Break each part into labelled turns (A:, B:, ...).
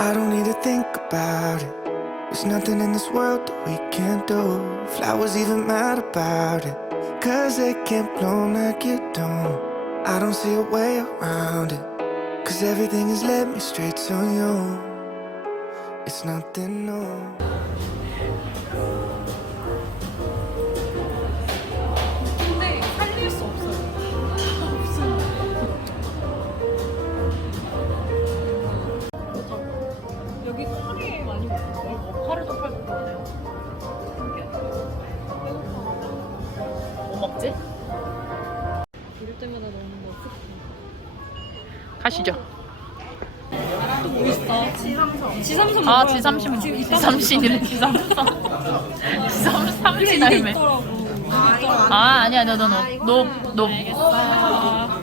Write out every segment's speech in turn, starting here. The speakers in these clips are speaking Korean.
A: I don't need to think about it. There's nothing in this world that we can't do. Flowers even mad about it. Cause they can't bloom like you don't. I don't see a way around it. Cause everything has led me straight to you. It's nothing new.
B: 뭐 있어? 지삼섬. 지삼섬
C: 아,
B: 이따
C: 지삼신이래, 지삼삼. 지삼,
B: 이게
C: 삼신
B: 이게
C: 할매. 아, 아니야, 너, 너, 너, 너, 너.
B: 아,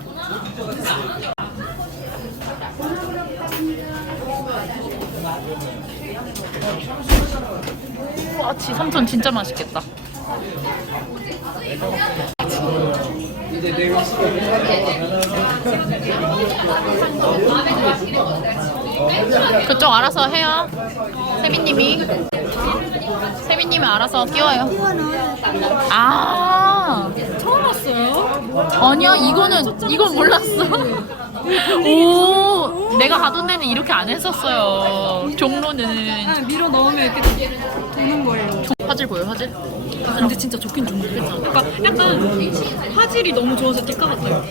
C: 와, 지삼선 진짜 맛있겠다. 그쪽 알아서 해요. 세빈님이. 세빈님이 알아서 끼워요. 아,
B: 처음 왔어요?
C: 아니야, 이거는, 이건 몰랐어. 오, 내가 가던 데는 이렇게 안 했었어요. 종로는.
B: 아, 밀어 넣으면 이렇게 도는 거예요.
C: 화질 보여, 화질?
B: 근데 진짜 좋긴 좋네. 약간, 약간 화질이 너무 좋아서 딜카 같아요.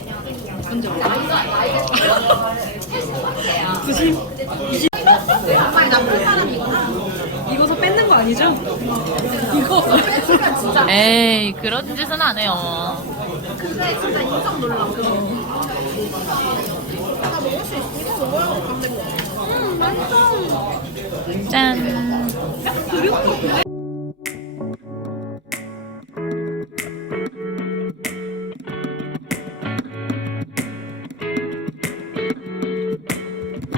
B: 뭔지 알아? 90? 20? 이거서 뺏는 거 아니죠? 이거
C: 에이, 그런 짓은 안 해요. 짠.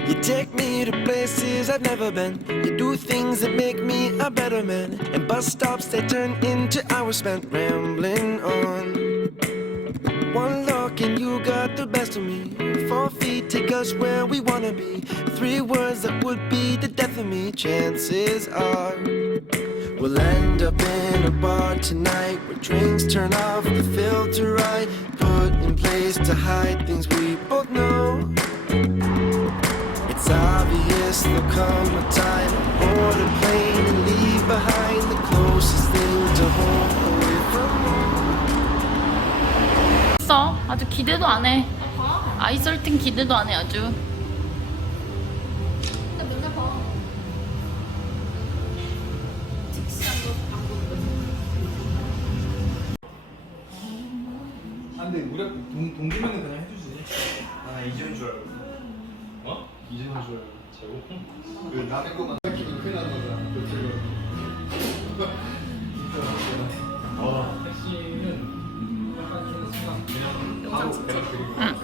A: You take me to places I've never been. You do things that make me a better man. And bus stops they turn into hours spent rambling on. One look and you got the best of me Four feet take us where we wanna be. Three words that would be the death of me. Chances are we'll end up in a bar tonight where drinks turn off the filter right. Put in place to hide things we both know. It's obvious there'll come a time board a plane and leave behind the closest thing to home away from home.
C: 있어. 아주 기대도 안 해. 아이솔팅 기대도 안 해, 아주.
D: 아 근데 우리 학교 동, 동기면은 그냥 해주지. 아 이지훈 줄 알고. 어? 이지훈 줄 알고? 제고? 그 남의 것만 생기면 큰일 나는 거잖아. 그렇지. 아 택시는 약간 좀 순간 그냥 바로 배를 그리고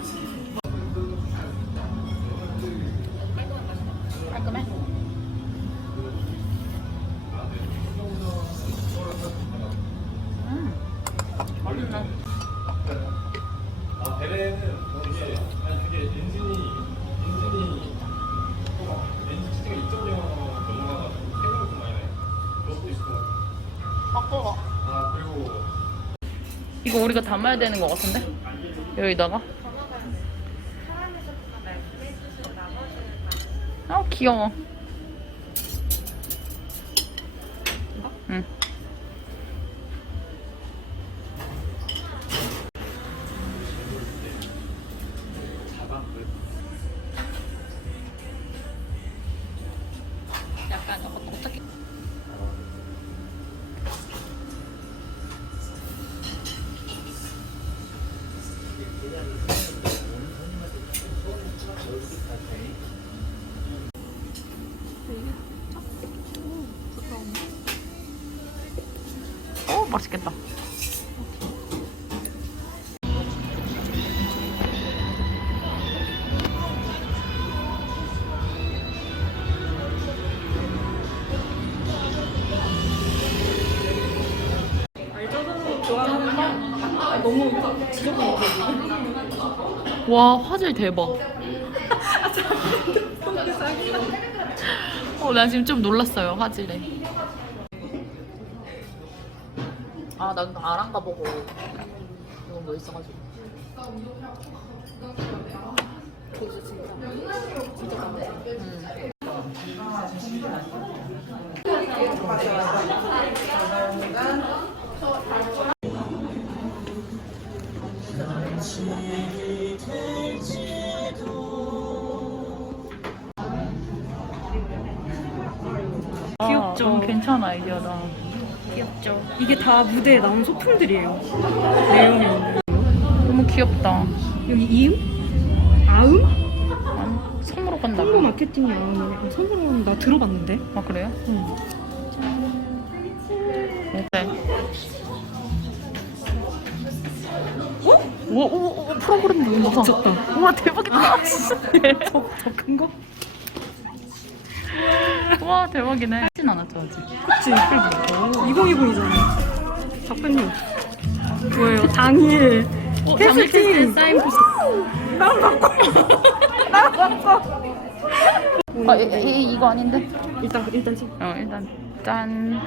C: 이거 우리가 담아야 되는 것 같은데? 여기다가? 아 귀여워. 응. 약간 이거 어떻게? 어 맛있겠다.
B: 좋아하는 거 너무 지저분해
C: 와 화질 대박. 어, 나 지금 좀 놀랐어요, 화질에. 아, 난안 한가 보고. 이건 뭐 있어가지고.
B: 귀엽죠?
C: 아, 괜찮은 아이디어다.
B: 귀엽죠. 이게 다 무대에 나온 소품들이에요. 내용이 있는.
C: 너무 귀엽다.
B: 여기 이음? 아음?
C: 아니, 선물로 간다.
B: 선물 마케팅이 아음이네. 선물은 나 들어봤는데.
C: 아, 그래요?
B: 응.
C: 네. 어? 오, 오, 오, 프로그램 너무 많아.
B: 미쳤다.
C: 우와, 대박이다.
B: 더큰 거?
C: 와, 대박이네. 하진 않았죠, 아직.
B: 그치. 2020이잖아. 작가님. 뭐예요? 당일.
C: 어,
B: 캐스팅.
C: 사인 포스트.
B: 난 바꿔. 난 바꿔.
C: 아, 이, 이, 이거 아닌데?
B: 일단 일단 찍.
C: 어, 일단, 짠.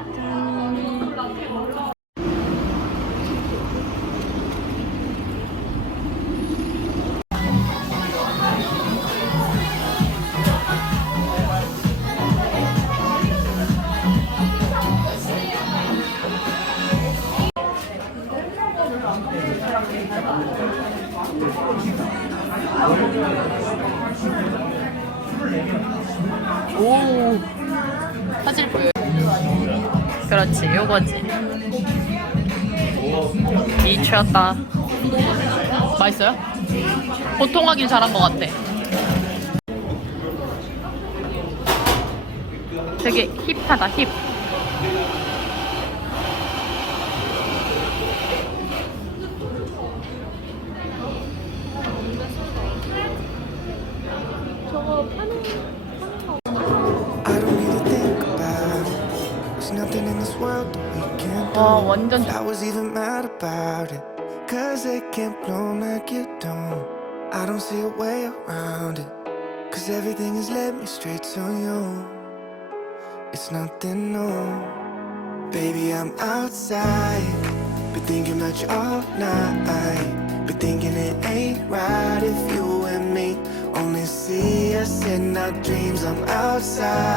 C: 그렇지, 요거지. 미쳤다. 맛있어요? 보통 하길 잘한 것 같아. 되게 힙하다, 힙.
E: There's nothing in this world that we can't do.
C: 와, 완전
E: I was even mad about it. Cause they can't blow like you don't. I don't see a way around it. Cause everything has led me straight to you. It's nothing new. Baby, I'm outside. Been thinking about you all night. Been thinking it ain't right if you and me only see us in our dreams. I'm outside.